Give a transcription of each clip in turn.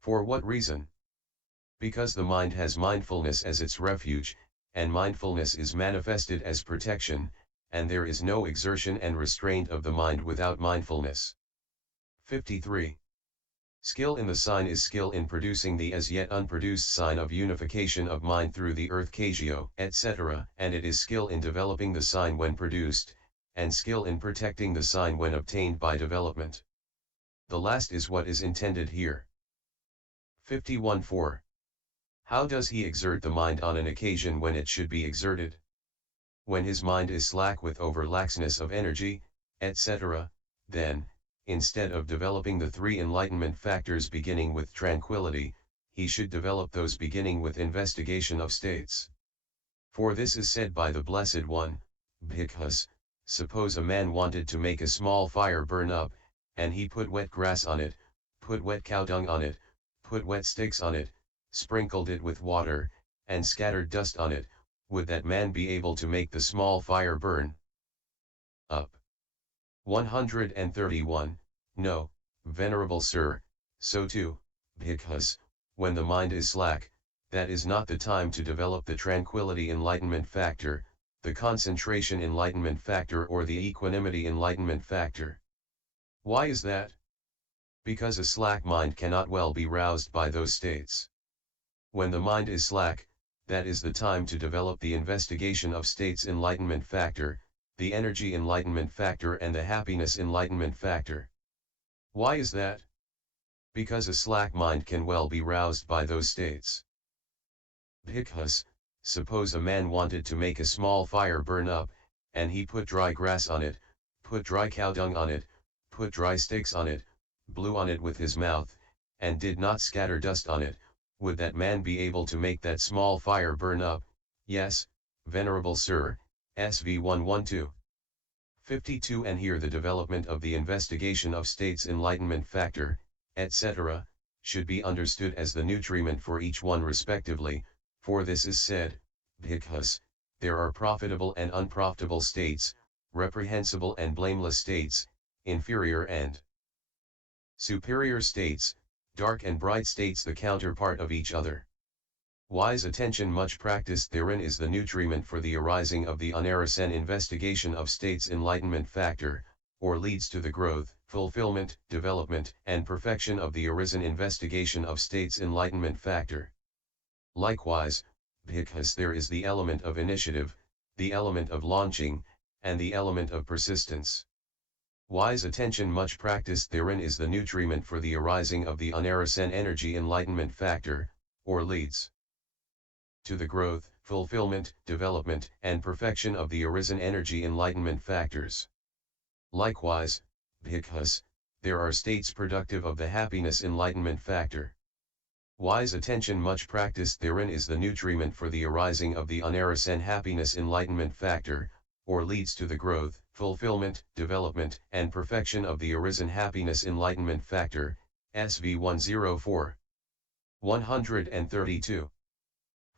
For what reason? Because the mind has mindfulness as its refuge, and mindfulness is manifested as protection, and there is no exertion and restraint of the mind without mindfulness. 53. Skill in the sign is skill in producing the as yet unproduced sign of unification of mind through the earth KASIÓA, etc., and it is skill in developing the sign when produced, and skill in protecting the sign when obtained by development. The last is what is intended here. 51.4. How does he exert the mind on an occasion when it should be exerted? When his mind is slack with overlaxness of energy, etc., then, instead of developing the three enlightenment factors beginning with tranquility, he should develop those beginning with investigation of states. For this is said by the Blessed One, Bhikkhus, suppose a man wanted to make a small fire burn up, and he put wet grass on it, put wet cow dung on it, put wet sticks on it, sprinkled it with water, and scattered dust on it, would that man be able to make the small fire burn up? 131. No, Venerable Sir, so too, Bhikkhus, when the mind is slack, that is not the time to develop the tranquility enlightenment factor, the concentration enlightenment factor or the equanimity enlightenment factor. Why is that? Because a slack mind cannot well be roused by those states. When the mind is slack, that is the time to develop the investigation of states enlightenment factor, the energy enlightenment factor and the happiness enlightenment factor. Why is that? Because a slack mind can well be roused by those states. Bhikkhus, suppose a man wanted to make a small fire burn up, and he put dry grass on it, put dry cow dung on it, put dry sticks on it, blew on it with his mouth, and did not scatter dust on it, would that man be able to make that small fire burn up? Yes, Venerable Sir, SV 112. 52. And here the development of the investigation of states enlightenment factor, etc., should be understood as the nutriment for each one respectively, for this is said, Bhikkhus, there are profitable and unprofitable states, reprehensible and blameless states, inferior and superior states, dark and bright states the counterpart of each other. Wise attention much practiced therein is the nutriment for the arising of the unarisen investigation of states enlightenment factor, or leads to the growth, fulfillment, development, and perfection of the arisen investigation of states enlightenment factor. Likewise, Bhikkhus, there is the element of initiative, the element of launching, and the element of persistence. Wise attention much practiced therein is the nutriment for the arising of the unarisen energy enlightenment factor, or leads to the growth, fulfillment, development, and perfection of the arisen energy enlightenment factors. Likewise, Bhikkhus, there are states productive of the happiness enlightenment factor. Wise attention much practiced therein is the nutriment for the arising of the unarisen happiness enlightenment factor, or leads to the growth, fulfillment, development, and perfection of the arisen happiness enlightenment factor, SV 104. 132.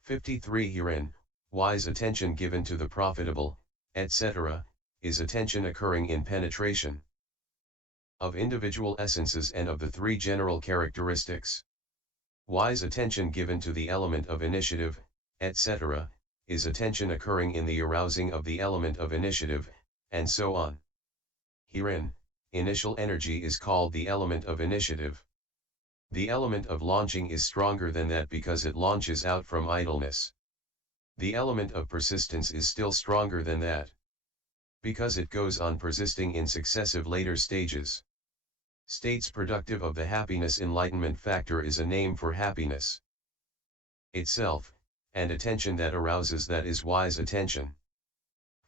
53. Herein, wise attention given to the profitable, etc., is attention occurring in penetration of individual essences and of the three general characteristics. Wise attention given to the element of initiative, etc., is attention occurring in the arousing of the element of initiative, and so on. Herein, initial energy is called the element of initiative. The element of launching is stronger than that because it launches out from idleness. The element of persistence is still stronger than that, because it goes on persisting in successive later stages. States productive of the happiness enlightenment factor is a name for happiness itself, and attention that arouses that is wise attention.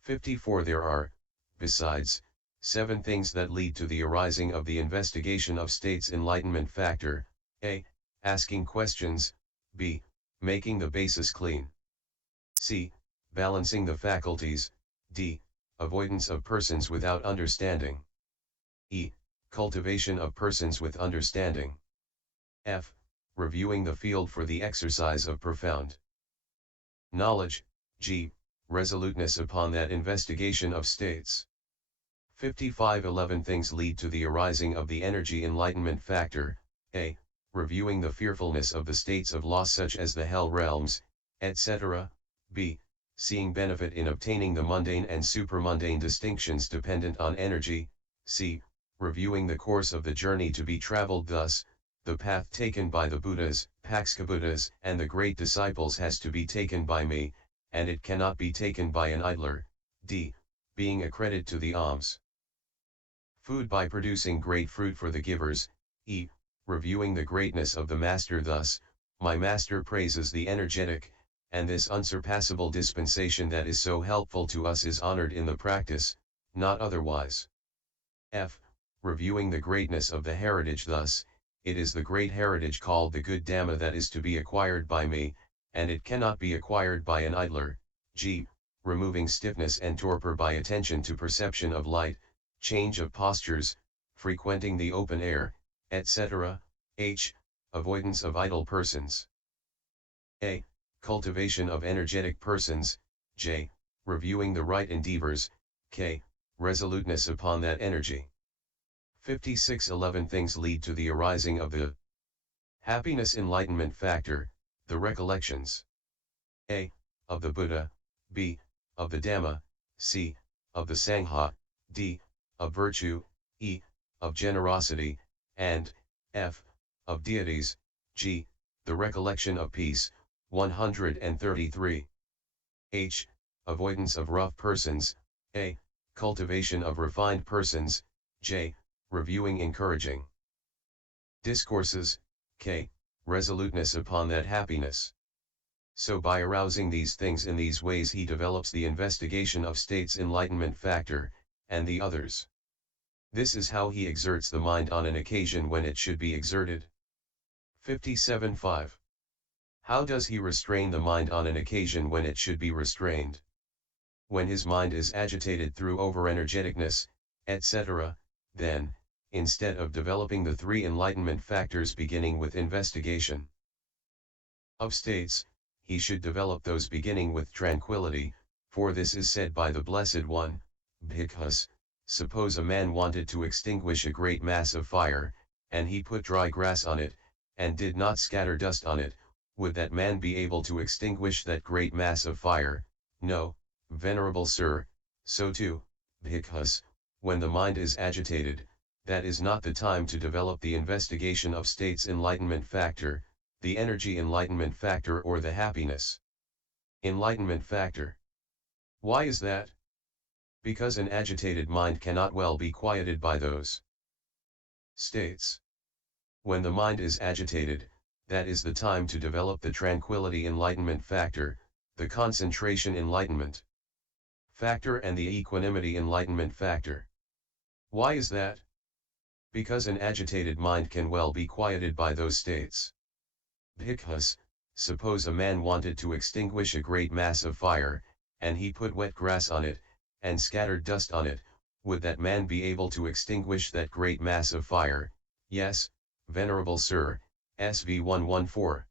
54. There are, besides, 7 things that lead to the arising of the investigation of states enlightenment factor: a. Asking questions, b. Making the basis clean, c. Balancing the faculties, d. Avoidance of persons without understanding, e. Cultivation of persons with understanding, f. Reviewing the field for the exercise of profound knowledge, g. Resoluteness upon that investigation of states. 55. 11 things lead to the arising of the energy enlightenment factor: a. reviewing the fearfulness of the states of loss such as the hell realms, etc. b. Seeing benefit in obtaining the mundane and supramundane distinctions dependent on energy, c. Reviewing the course of the journey to be traveled thus, the path taken by the Buddhas, Paccekabuddhas, and the great disciples has to be taken by me, and it cannot be taken by an idler, d. Being a credit to the alms food by producing great fruit for the givers, e. Reviewing the greatness of the Master thus, my Master praises the energetic, and this unsurpassable dispensation that is so helpful to us is honored in the practice, not otherwise. F. Reviewing the greatness of the heritage thus, it is the great heritage called the good Dhamma that is to be acquired by me, and it cannot be acquired by an idler. G. Removing stiffness and torpor by attention to perception of light, change of postures, frequenting the open air, etc. H. Avoidance of idle persons. A. Cultivation of energetic persons. J. Reviewing the right endeavors. K. Resoluteness upon that energy. 56. 11 things lead to the arising of the happiness enlightenment factor, the recollections. A. Of the Buddha, B. Of the Dhamma, C. Of the Sangha, D. Of virtue, E. Of generosity, and F. Of deities, G. The recollection of peace, 133. H. Avoidance of rough persons, A. Cultivation of refined persons, J. Reviewing encouraging discourses, K. Resoluteness upon that happiness. So by arousing these things in these ways he develops the investigation of states enlightenment factor, and the others. This is how he exerts the mind on an occasion when it should be exerted. 57.5. How does he restrain the mind on an occasion when it should be restrained? When his mind is agitated through over-energeticness, etc., then, instead of developing the three enlightenment factors beginning with investigation of states, he should develop those beginning with tranquility, for this is said by the Blessed One, because, suppose a man wanted to extinguish a great mass of fire, and he put dry grass on it, and did not scatter dust on it, would that man be able to extinguish that great mass of fire? No, Venerable Sir, so too, because, when the mind is agitated, that is not the time to develop the investigation of states enlightenment factor, the energy enlightenment factor or the happiness enlightenment factor. Why is that? Because an agitated mind cannot well be quieted by those states. When the mind is agitated, that is the time to develop the tranquility enlightenment factor, the concentration enlightenment factor and the equanimity enlightenment factor. Why is that? Because an agitated mind can well be quieted by those states. Because, suppose a man wanted to extinguish a great mass of fire, and he put wet grass on it, and scattered dust on it, would that man be able to extinguish that great mass of fire? Yes, Venerable Sir, SV 114.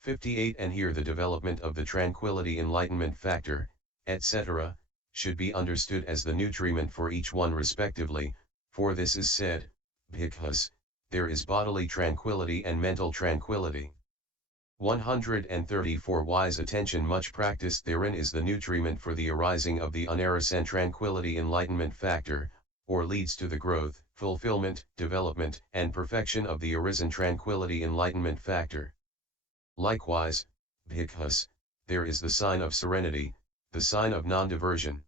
58. And here the development of the tranquility enlightenment factor, etc., should be understood as the nutriment for each one respectively, for this is said, because, there is bodily tranquility and mental tranquility. 134. Wise attention much practiced therein is the nutriment for the arising of the unarisen tranquility enlightenment factor, or leads to the growth, fulfillment, development, and perfection of the arisen tranquility enlightenment factor. Likewise, because, there is the sign of serenity, the sign of non-diversion.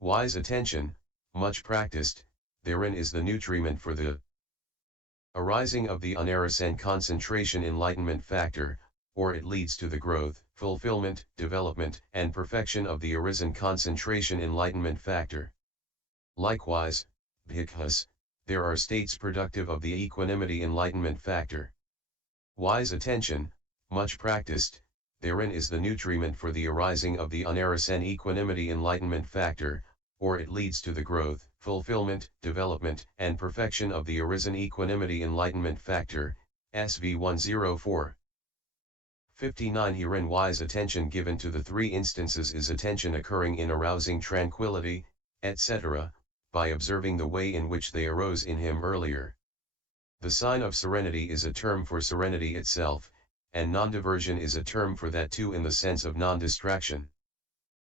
Wise attention, much practiced, therein is the nutriment for the arising of the unarisen concentration enlightenment factor, or it leads to the growth, fulfillment, development, and perfection of the arisen concentration enlightenment factor. Likewise, because, there are states productive of the equanimity enlightenment factor. Wise attention, much practiced, therein is the nutriment for the arising of the unarisen equanimity enlightenment factor, or it leads to the growth, fulfillment, development, and perfection of the arisen equanimity enlightenment factor, SV 104. 59. Herein wise attention given to the three instances is attention occurring in arousing tranquility, etc., by observing the way in which they arose in him earlier. The sign of serenity is a term for serenity itself, and non-diversion is a term for that too in the sense of non-distraction.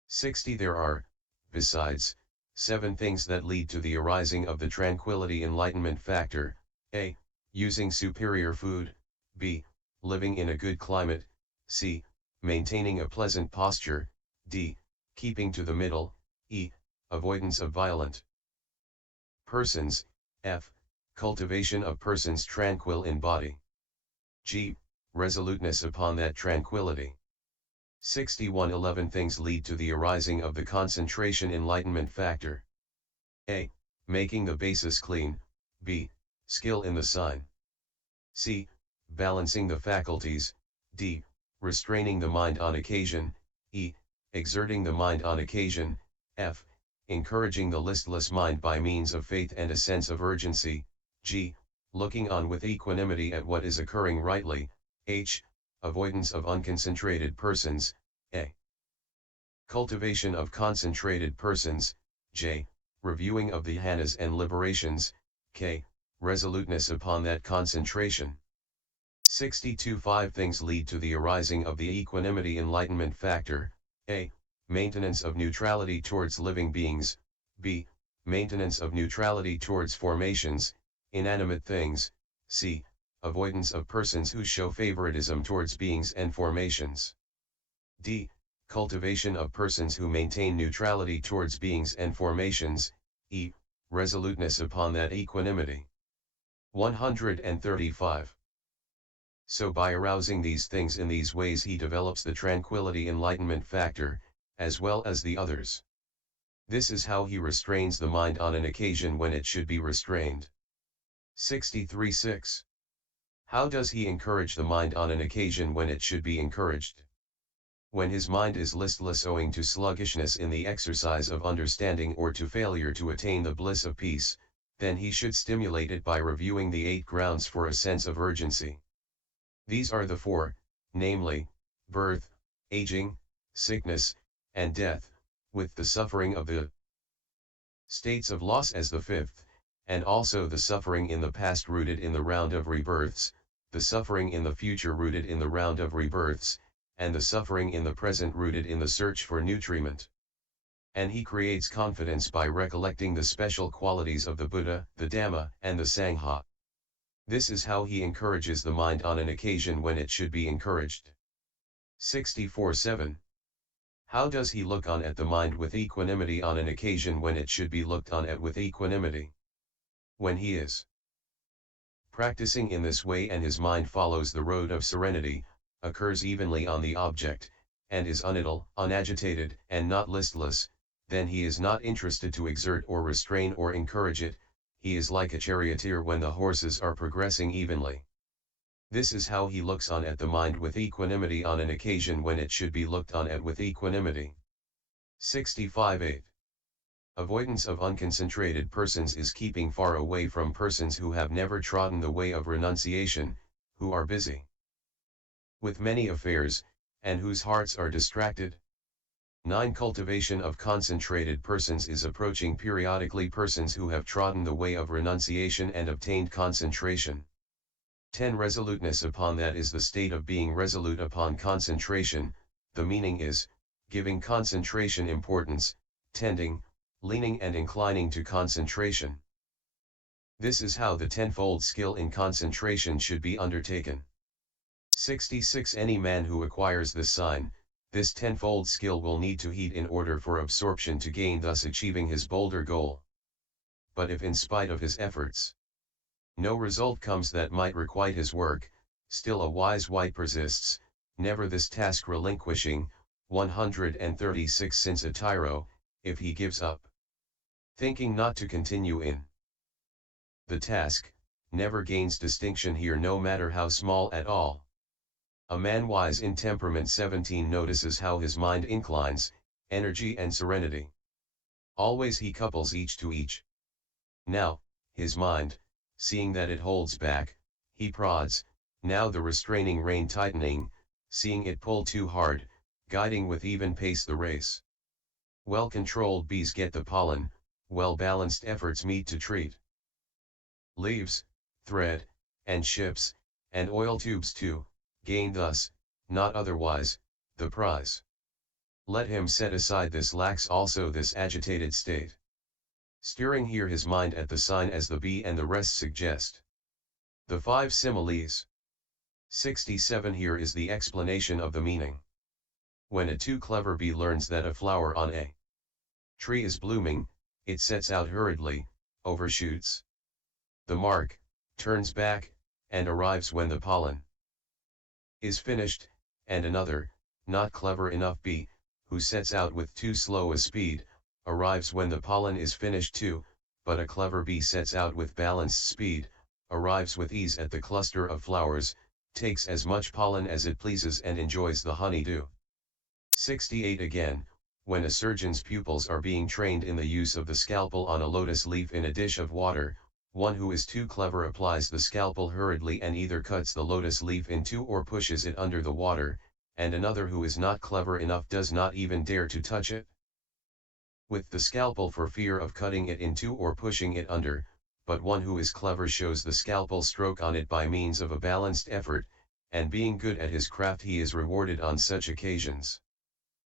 60. There are, besides, 7 things that lead to the arising of the tranquility enlightenment factor: a. Using superior food, b. Living in a good climate, c. Maintaining a pleasant posture, d. Keeping to the middle, e. Avoidance of violent persons, f. Cultivation of persons tranquil in body, g. Resoluteness upon that tranquility. 61. 11 things lead to the arising of the concentration enlightenment factor: a. Making the basis clean, b. Skill in the sign, c. Balancing the faculties, d. Restraining the mind on occasion, e. Exerting the mind on occasion, f. Encouraging the listless mind by means of faith and a sense of urgency, g. Looking on with equanimity at what is occurring rightly, h. Avoidance of unconcentrated persons, a. Cultivation of concentrated persons, j. Reviewing of the jhanas and liberations, k. Resoluteness upon that concentration. 62. 5 things lead to the arising of the equanimity enlightenment factor: a. Maintenance of neutrality towards living beings, b. Maintenance of neutrality towards formations, inanimate things, c. Avoidance of persons who show favoritism towards beings and formations, d. Cultivation of persons who maintain neutrality towards beings and formations, e. Resoluteness upon that equanimity. 135. So by arousing these things in these ways he develops the tranquility enlightenment factor, as well as the others. This is how he restrains the mind on an occasion when it should be restrained. 63. 6. How does he encourage the mind on an occasion when it should be encouraged? When his mind is listless owing to sluggishness in the exercise of understanding or to failure to attain the bliss of peace, then he should stimulate it by reviewing the 8 grounds for a sense of urgency. These are the 4, namely, birth, aging, sickness, and death, with the suffering of the states of loss as the 5th, and also the suffering in the past rooted in the round of rebirths, the suffering in the future rooted in the round of rebirths, and the suffering in the present rooted in the search for nutriment. And he creates confidence by recollecting the special qualities of the Buddha, the Dhamma, and the Sangha. This is how he encourages the mind on an occasion when it should be encouraged. 64. 7. How does he look on at the mind with equanimity on an occasion when it should be looked on at with equanimity? When he is practicing in this way and his mind follows the road of serenity, occurs evenly on the object, and is unidle, unagitated, and not listless, then he is not interested to exert or restrain or encourage it. He is like a charioteer when the horses are progressing evenly. This is how he looks on at the mind with equanimity on an occasion when it should be looked on at with equanimity. 65. 8. Avoidance of unconcentrated persons is keeping far away from persons who have never trodden the way of renunciation, who are busy with many affairs, and whose hearts are distracted. 9. Cultivation of concentrated persons is approaching periodically persons who have trodden the way of renunciation and obtained concentration. 10. Resoluteness upon that is the state of being resolute upon concentration. The meaning is, giving concentration importance, tending, leaning and inclining to concentration. This is how the tenfold skill in concentration should be undertaken. 66. Any man who acquires this sign, this tenfold skill will need to heat in order for absorption to gain, thus achieving his bolder goal. But if in spite of his efforts no result comes that might requite his work, still a wise wight persists, never this task relinquishing. 136. Since a tyro, if he gives up thinking not to continue in the task, never gains distinction here, no matter how small at all. A man wise in temperament 17 notices how his mind inclines, energy and serenity. Always he couples each to each. Now, his mind, seeing that it holds back, he prods, now the restraining rein tightening, seeing it pull too hard, guiding with even pace the race. Well-controlled bees get the pollen, well-balanced efforts meet to treat leaves, thread, and ships, and oil tubes too, gain thus, not otherwise, the prize. Let him set aside this lacks also this agitated state. Steering here his mind at the sign as the bee and the rest suggest. The 5 similes. 67 Here is the explanation of the meaning. When a too clever bee learns that a flower on a tree is blooming, it sets out hurriedly, overshoots the mark, turns back, and arrives when the pollen is finished, and another, not clever enough bee, who sets out with too slow a speed, arrives when the pollen is finished too, but a clever bee sets out with balanced speed, arrives with ease at the cluster of flowers, takes as much pollen as it pleases and enjoys the honey-dew. 68 Again, when a surgeon's pupils are being trained in the use of the scalpel on a lotus leaf in a dish of water, one who is too clever applies the scalpel hurriedly and either cuts the lotus leaf in two or pushes it under the water, and another who is not clever enough does not even dare to touch it with the scalpel for fear of cutting it in two or pushing it under, but one who is clever shows the scalpel stroke on it by means of a balanced effort, and being good at his craft he is rewarded on such occasions.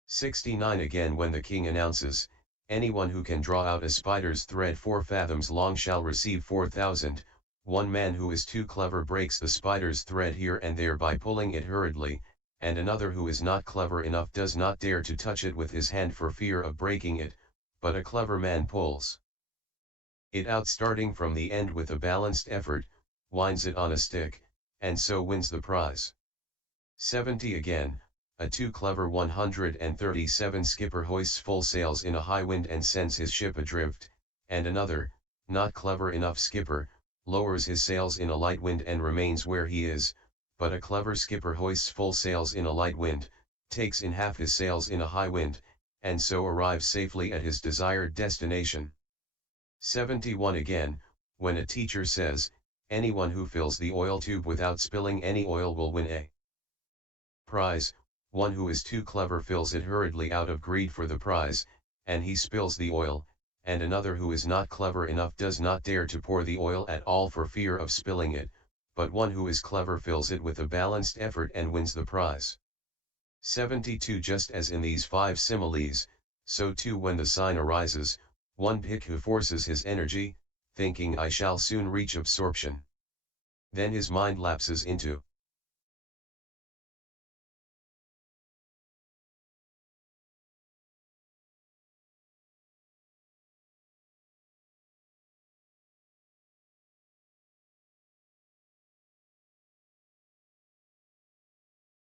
69 Again, when the king announces, anyone who can draw out a spider's thread 4 fathoms long shall receive 4,000, one man who is too clever breaks the spider's thread here and there by pulling it hurriedly, and another who is not clever enough does not dare to touch it with his hand for fear of breaking it, but a clever man pulls it out starting from the end with a balanced effort, winds it on a stick, and so wins the prize. 70 Again, a too clever 137 skipper hoists full sails in a high wind and sends his ship adrift, and another, not clever enough skipper, lowers his sails in a light wind and remains where he is, but a clever skipper hoists full sails in a light wind, takes in half his sails in a high wind, and so arrives safely at his desired destination. 71 Again, when a teacher says, anyone who fills the oil tube without spilling any oil will win a prize, one who is too clever fills it hurriedly out of greed for the prize, and he spills the oil, and another who is not clever enough does not dare to pour the oil at all for fear of spilling it, but one who is clever fills it with a balanced effort and wins the prize. 72 Just as in these 5 similes, so too when the sign arises, one bhikkhu forces his energy, thinking I shall soon reach absorption. Then his mind lapses into